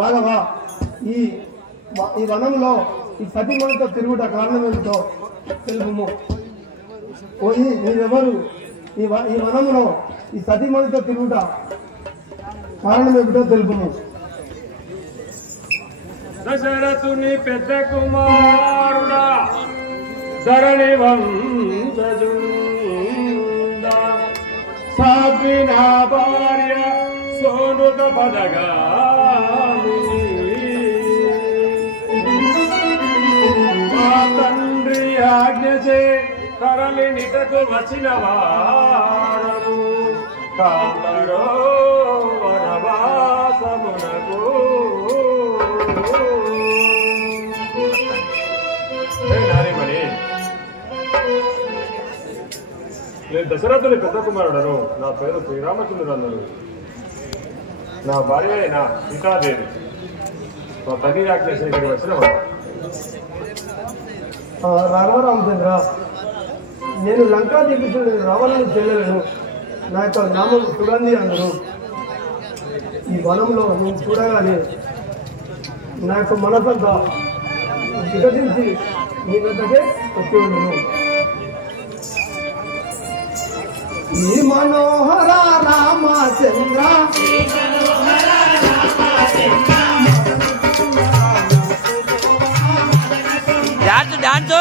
రాఘవ, ఈ వనంలో ఈ సతీమణితో తిరుగుట కారణం ఏమిటో తెలుపుము. పోయి నీవెవరు? ఈ వనంలో ఈ సతీమణితో తిరుగుట కారణం ఏమిటో తెలుపుము. దశరథుని పెద్ద కుమారుడా ధరణి వంశజుండ సాధ్విన భార్య సోనుత పదగా మా తండ్రి ఆజ్ఞచే తరలి నిటకు వచ్చిన వారము కాంతరో వనవాసమునకు నేను దశరథుని పెద్ద కుమారుడను. నా పేరు శ్రీరామచంద్రుడు అన్నారు. నా భార్య అయిన సీతాదేవి మా తల్లి రాజ్ఞశేఖరి వచ్చిన రాఘవరామచంద్ర, నేను లంకాదీపుడు రావాలని చెల్లెలను. నా యొక్క నామం సుగంధి అందరు. ఈ వనంలో నేను చూడగానే నా యొక్క మనసంతా వికసించి నీ వద్దకే వచ్చి ఉండను. ఈ మనోహర రామచంద్ర డాన్స్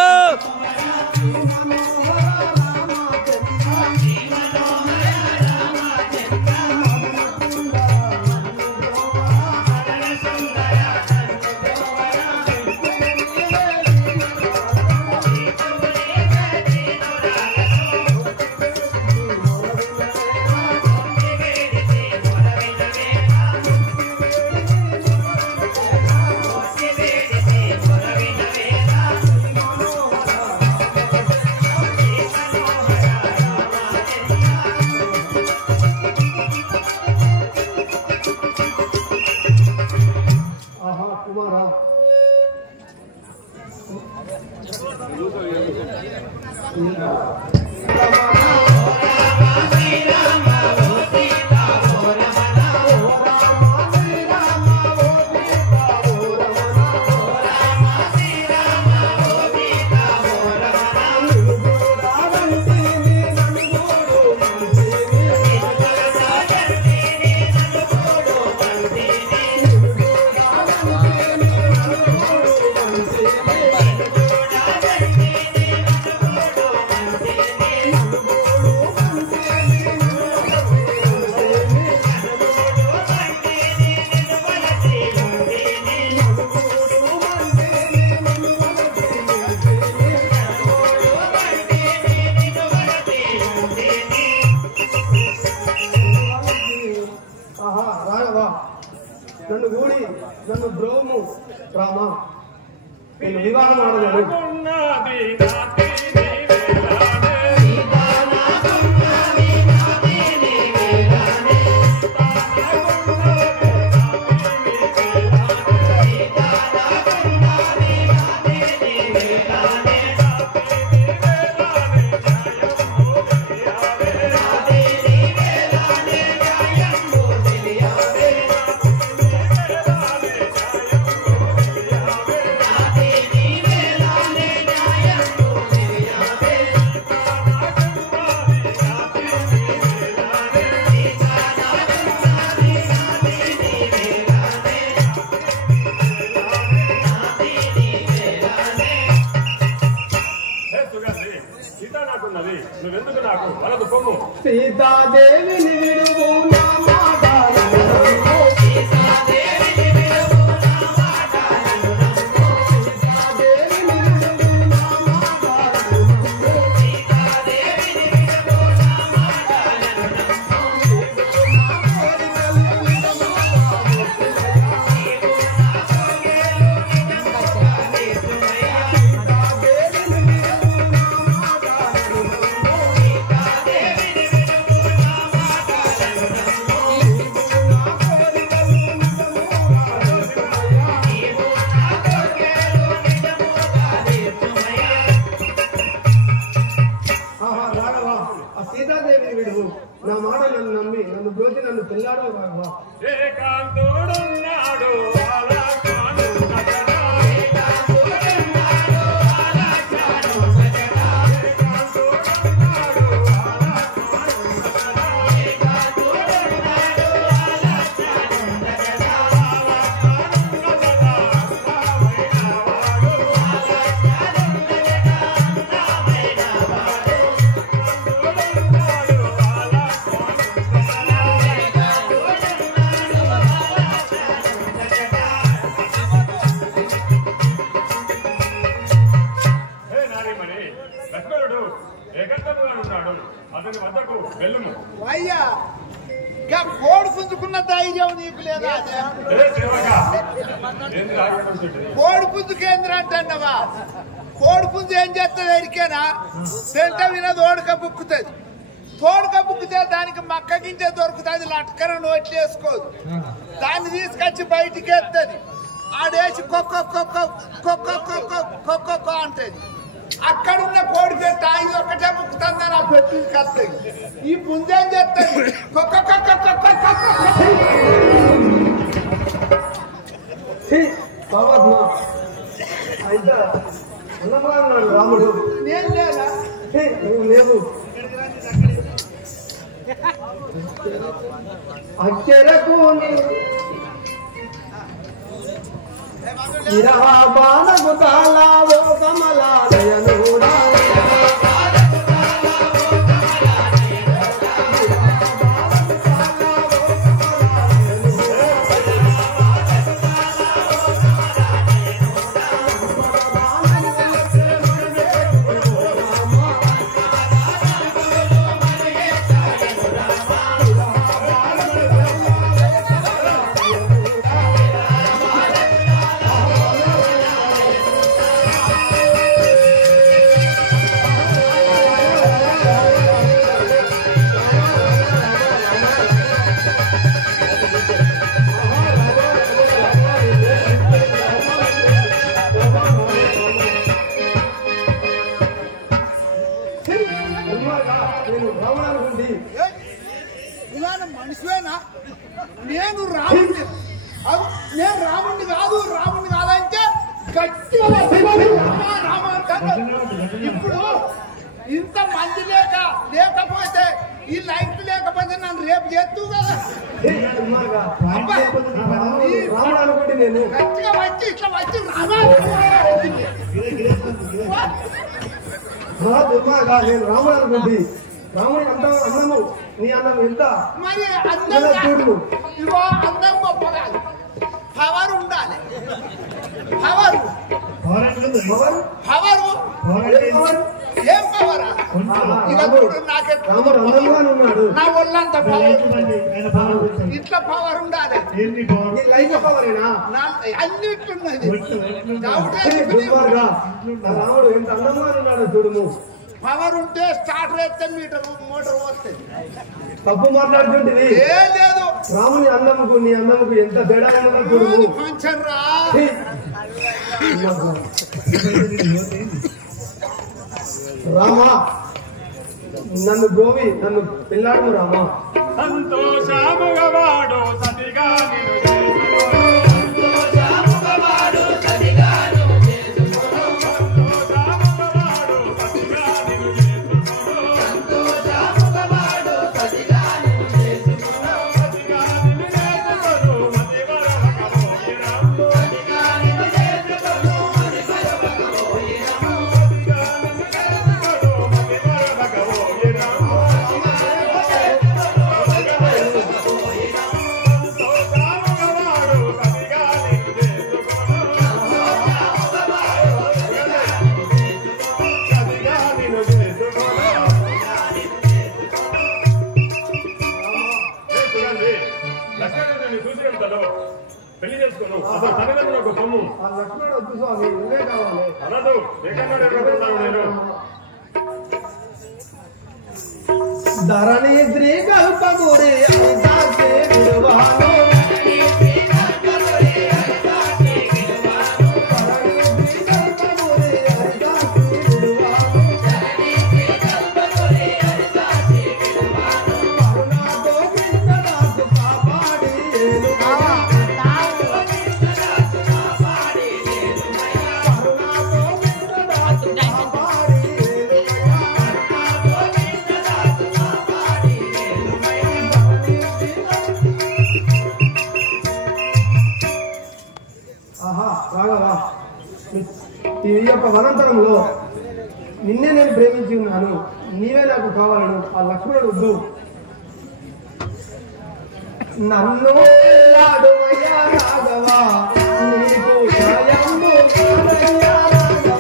నన్ను ఊడి నన్ను బ్రోము రామా, నేను వివాహం ఆడలేదు. సీతాదేవిని విడువు నా మాటలను బ్రోచి నన్ను పెళ్ళాడు రాఘవ. ఏకాంతుడున్నాడు ఆలాకాను సజనా అతని వద్దకు వెళ్ళుము. అయ్యా కోడి పుంజుకున్న ధైర్యం నీకు లేదా? కోడి పుంజు కేంద్రం అంటున్నావా? కోడి పుంజు ఏం చేస్తుంది ఎరికేనా? పెంట వినది ఓడక బుక్కుతుంది. తోడక బుక్కితే దానికి మక్క గింజ దొరుకుతుంది, లట్కన నోట్లు వేసుకోదు. దాన్ని తీసుకొచ్చి బయటికి ఎత్తది. ఆడేసి కొక్క కొక్క కొక్క కొక్క కొక్క అంటది. అక్కడున్న కోడి పెట్ట ఇది ఒక్కటే ముక్కుతుందని ఆ పెట్టుకు కత్తది. ఈ పుంజేం చేస్తుంది? కొక్క కొక్క కొక్క కొక్క. అయితే అన్నమా అన్నాడు రాముడు. నేను లేదా? నువ్వు లేవు. అక్కెరకు ఇరహాబాదకు తాళావో కమలాలయనుడా మనిషివేనా? నేను రాముడిని. నేను రాముడిని కాదు, రాముడిని కాదంటే గట్టిగా రామ అంటాను. ఇప్పుడు ఇంత మంది లేకపోతే ఈ లైట్ లేకపోతే నన్ను రేపు చేస్తూ కదా. గట్టిగా వచ్చి ఇట్లా వచ్చి నేను రాముడు అనుకోండి. రాముడి అన్నము నీ అన్నం ఎంత మరి అందం. ఇగో అందం గొప్ప కాదు, పవర్ ఉండాలి. పవర్ పవర్ ఏం పవరా? నా ఒళ్ళంత పవర్, ఇట్లా పవర్ ఉండాలి. అన్నిట్లున్నది. రాముడు ఎంత అందంగా ఉన్నాడు చూడు. పవర్ ఉంటే స్టార్ట్ వేస్తే మోటార్ వస్తుంది. తప్పు మాట్లాడుతుంటే ఏం లేదు. రాముని అన్నముకు నీ అన్నముకు ఎంత తేడా చూడు. ఫంక్షన్ రా. రామా నన్ను గోవి నన్ను పిల్లాడు రామా. సంతోషముగా వాడు సతిగా పెళ్లి చేసుకోను. అసలు తనలో ఒక సొమ్ము లక్ష్మణుడు వద్దు స్వామి, నువ్వే కావాలి. అనదు. నేను ధరణి కల్పమురే యొక్క వనంతరంలో నిన్నే నేను ప్రేమించి ఉన్నాను, నీవే నాకు కావాలను ఆ లక్ష్మణుడు వద్దు. నన్ను పెళ్ళాడుమయ్యా రాఘవా, నీకు న్యాయము కాదయ్యా రాఘవా.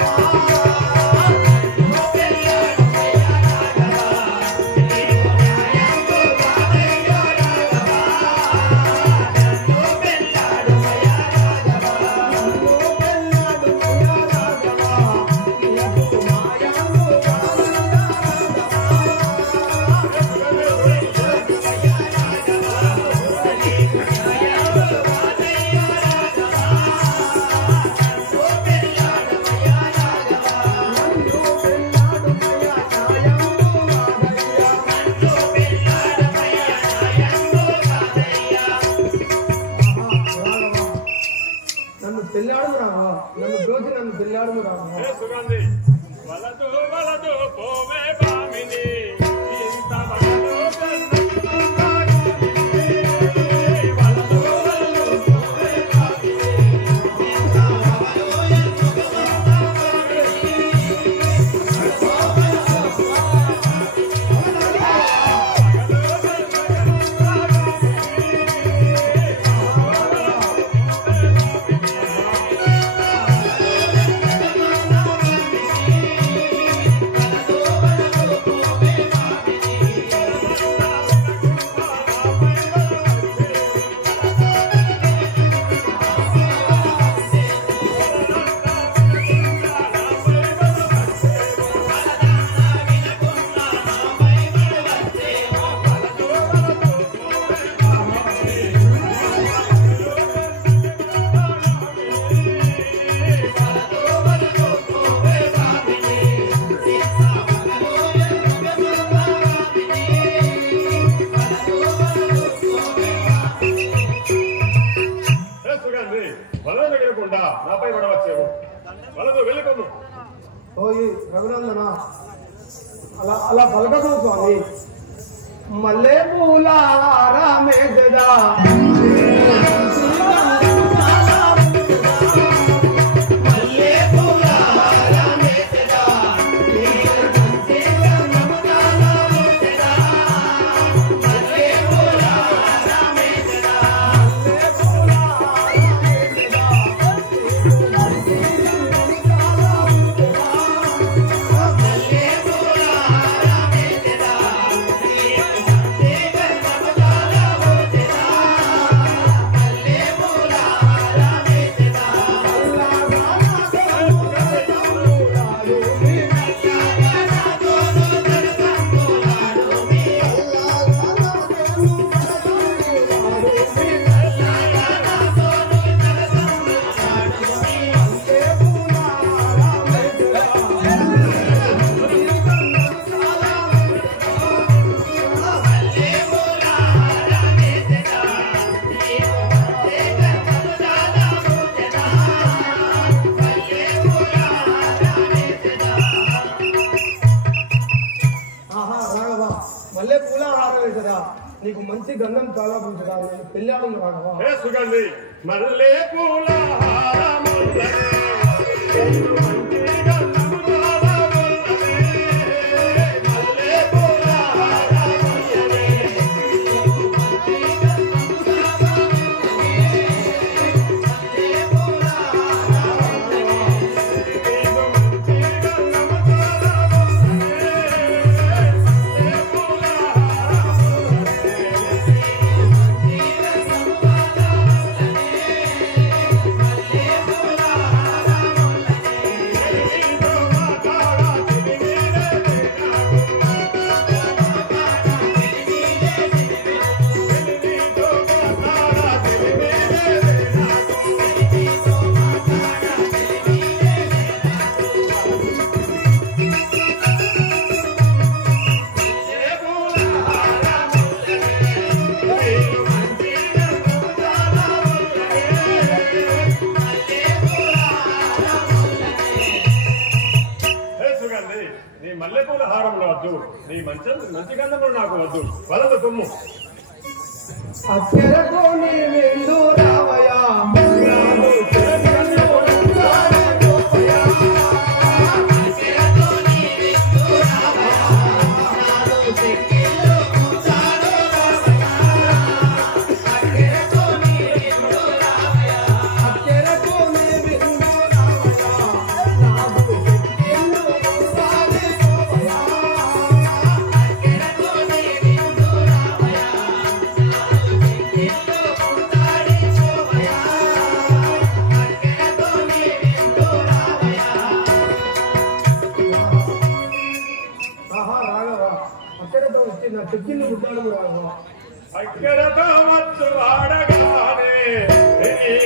నన్ను పెళ్ళాడు రావా, నన్ను దోచి నన్ను పెళ్ళాడు రావా. నాపై పడవచ్చేమో, వలదు వెళ్ళిపోము. ఓయ్ రఘునందన, అలా అలా పలకదు స్వామి. మల్లె పూల రామేదా నీకు మంచి గంధం చాలా పూజరా, నేను పెళ్ళాడు రాఘవా. సుగంధి మల్లె పూల మల్లెపూల హారంలో వద్దు, నీ మంచి గంధంలో నాకు వద్దు, వలదు కొమ్ము. అచ్చరకు నీ విందు రావయా, చక్కెరతో వచ్చు వాడగానే నేను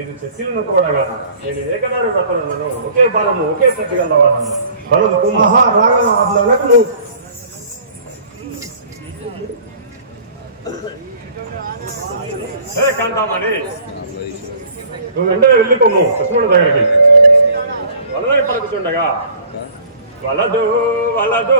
ఇది చెస్సిలు నొక్కబడగాను నేను ఏకనాడు వ్రతలను ఒకే బాలము ఒకే సత్తిగలవాడను కాంతామని నువ్వు వెంటనే వెళ్ళిపోము కృష్ణుడి దగ్గరికి వలదని పలుకుతుండగా వలదు వలదు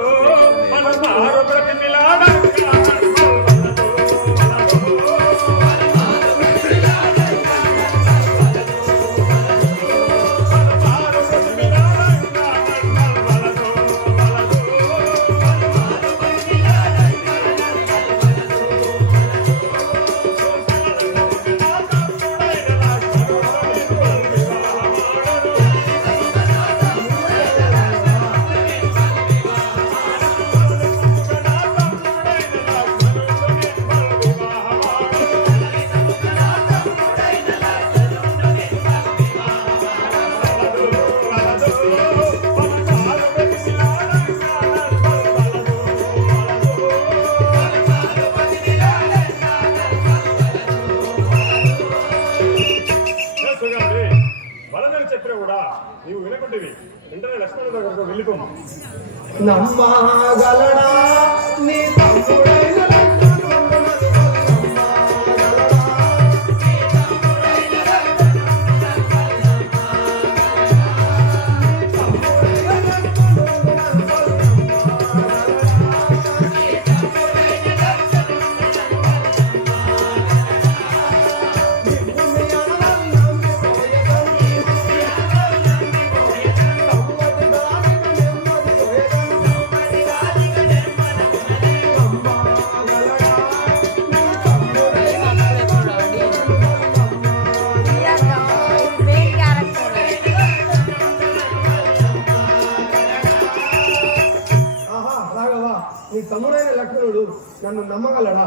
చెప్పినా కూడా నీవు వినకుంటివి వెంటనే లక్ష్మణుడి దగ్గరకు వెళ్ళిపోము. నమ్మగలడా నీ తమ్ముడైన నీ తమ్ముడైన లక్ష్మణుడు నన్ను నమ్మగలడా?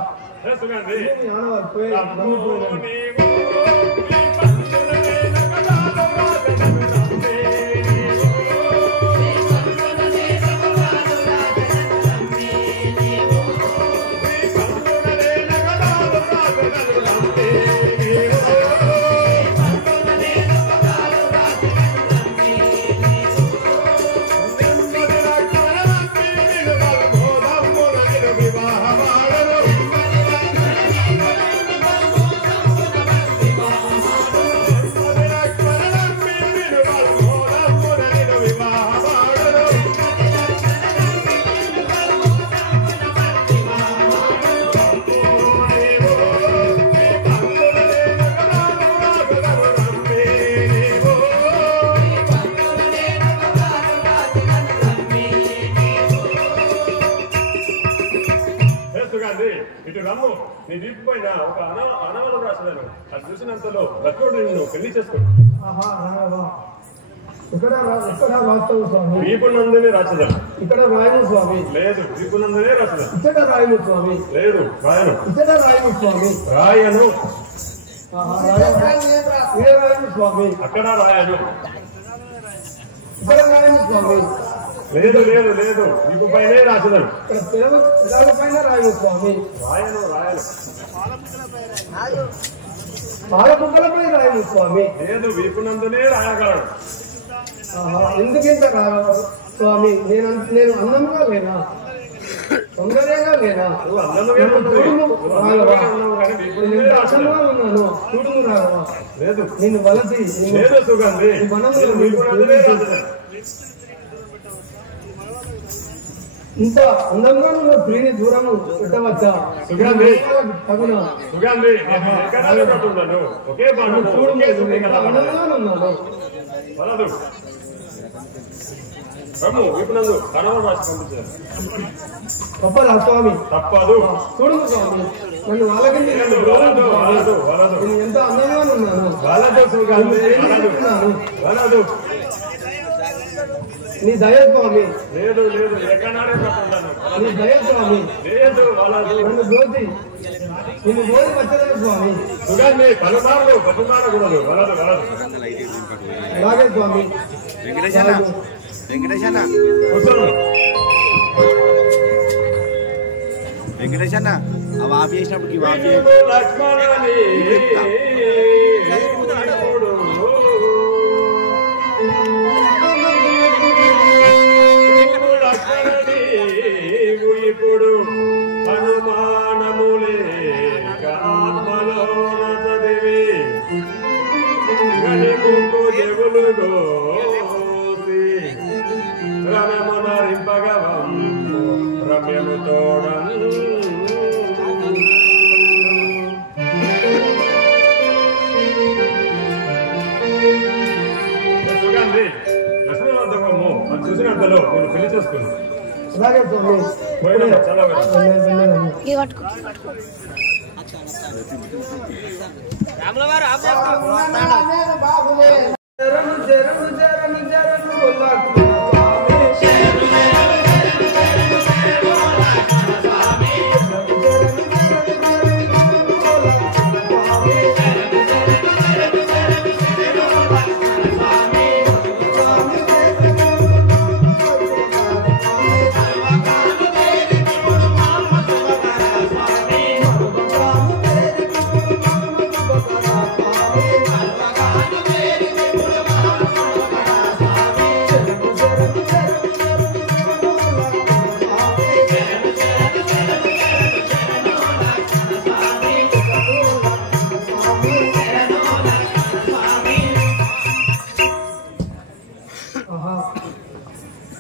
ఇటు రమ్ము, నీ దీపు పైన ఒక అనవలం రాసినాను. అది చూసినంతలో లక్ష్మణుడు నిన్ను పెళ్లి చేసుకోండి. దీపునందనే రాచదం. ఇక్కడ రాయము స్వామి. లేదు, దీపునందనే రాచదం. ఇక్కడ రాయము స్వామి. లేదు, రాయను. ఇక్కడ రాయము స్వామి. రాయను. రాయము స్వామి. అక్కడ రాయను. ఇక్కడ రాయము స్వామి. లేదు లేదు లేదు, దీపు పైనే రాచదం. ఇక్కడ పైన రాయము స్వామి. రాయను రాయను. పాలపుక్కలపై రాయము స్వామి. లేదు, వీపునందునే రాయగలడు. ఎందుకింత స్వామి నేను అందంగా లేనా సౌందర్యంగా లేనా అసలుగా ఉన్నాను చూడు రావా నిన్ను వలసి ఇంత అందంగా ఉన్న ప్రియుని దూరం పెట్టవచ్చా తగునా ఉన్నాను తప్పదా స్వామి తప్పదు చూడు స్వామి నన్ను వాళ్ళకి నేను ఎంత అందంగా ఉన్నాను నీ దయ స్వామి లేదు లేదు ఎక్కడానే పట్టుకుంటాను నీ దయ స్వామి లేదు నన్ను గోతి నిన్ను గోతి వచ్చేదాన్ని స్వామి సుగాన్ని పలుమార్లు బతుమారకూడదు వలదు వలదు అలాగే స్వామి వెంకటేష్ అన్న అవి ఆఫ్ చేసినప్పుడు లక్ష్మణని ఇప్పుడు అనుమానములే ఆత్మలో చదివి గణిముకు దేవులు గోసి రణమునరింపగవం రమ్యము తోడం సుగంధి లక్ష్మీవర్ధకము అది చూసినంతలో నేను పెళ్లి చేసుకున్నాను అలాగే స్వామి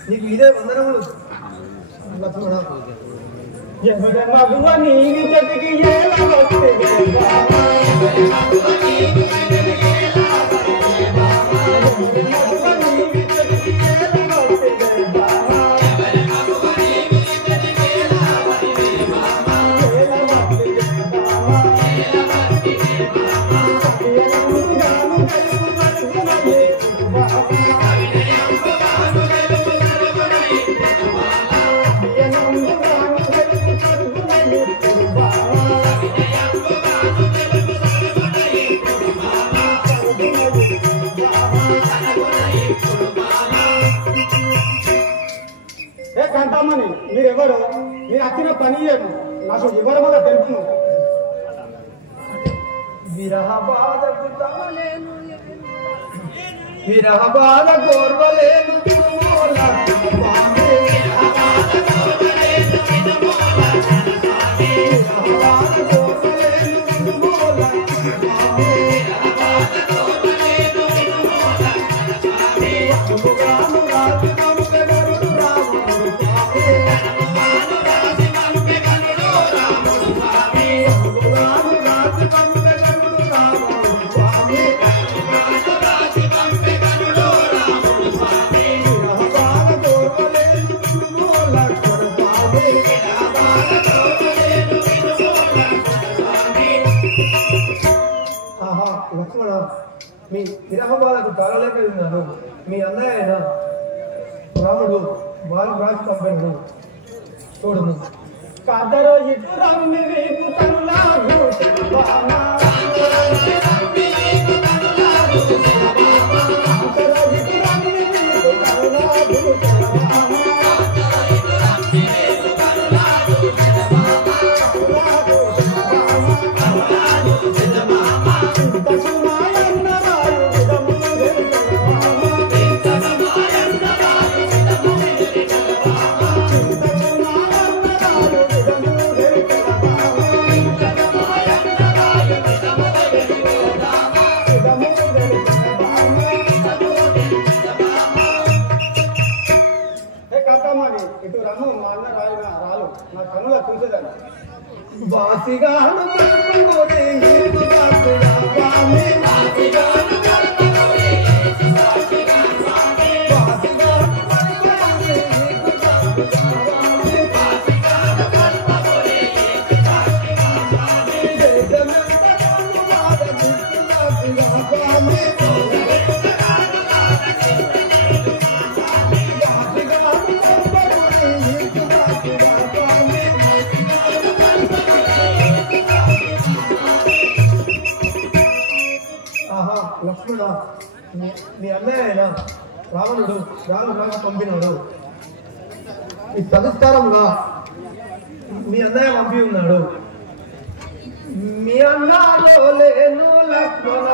నీకు ఇదే వందనములు లక్ష్మణ మగువ నీవి చెట్టుకి కంటామని మీరెవరు మీరు వచ్చిన పని చేయను నాకు ఇవ్వడం వల్ల తెలుపు విరహ బాధ కోర్వలేను లక్ష్మణ మీ విరహ బాధకు తాళలేక విన్నాను మీ అన్నయ్య అయినా రాముడు బాలు రాజు పంపాడు చూడము కాదరో ఇద్దరు Thank you. ఇటు రమ్ము మా అన్న రాలు నా కన్నులా చూసేదాన్ని బాసిగాను లక్ష్మణ నీ అన్నయ్య రావణుడు రాజు పంపినాడు ఈ సదుస్తారంగా మీ అన్నయ్య పంపి ఉన్నాడు మీ అన్నలో లేను లక్ష్మణ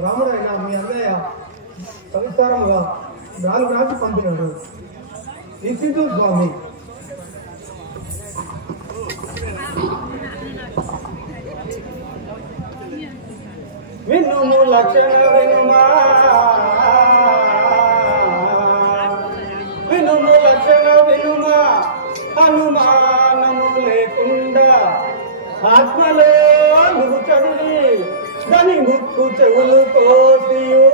రాముడైనా మీ అన్నయ్య సవిస్తారంగా రాజు పంపినాడు ఇసిందు స్వామి వినుము లక్షణ వినుమా వినుము లక్షణ వినుమా అనుమానము లేకుండా ఆత్మలో నువ్వు చదివి దాని ముక్కు చెవులు కోసియు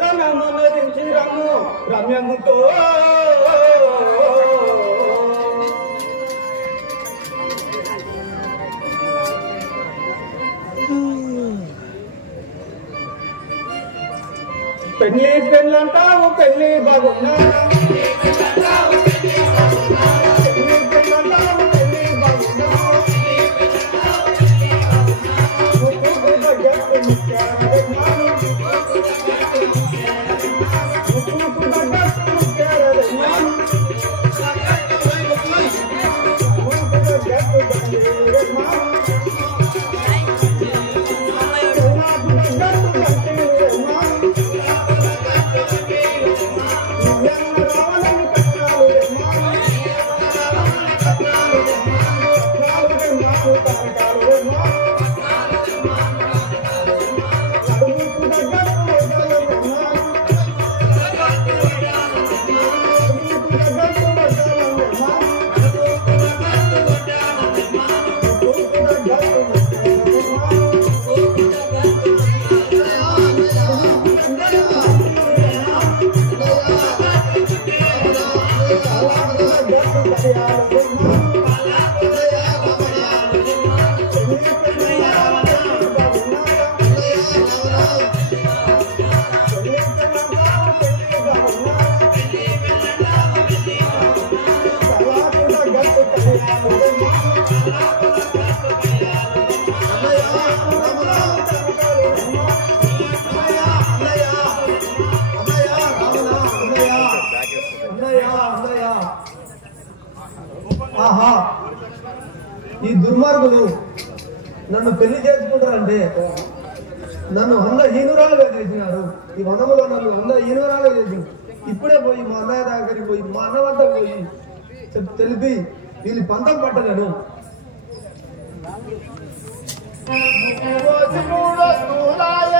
రమమునరించి రము రమ్యముతో పెళ్ళంటావు పెళ్ళి బాగున్నా ఈ దుర్మార్గులు నన్ను పెళ్లి చేసుకుంటారంటే నన్ను అందహీనురాలుగా చేసినారు. ఈ వనములో నన్ను అందహీనురాలుగా చేసింది. ఇప్పుడే పోయి మా అన్నయ్య దగ్గరికి పోయి మా అన్న వద్ద పోయి తెలిపి వీళ్ళు పంతం పట్టలేను. మూడో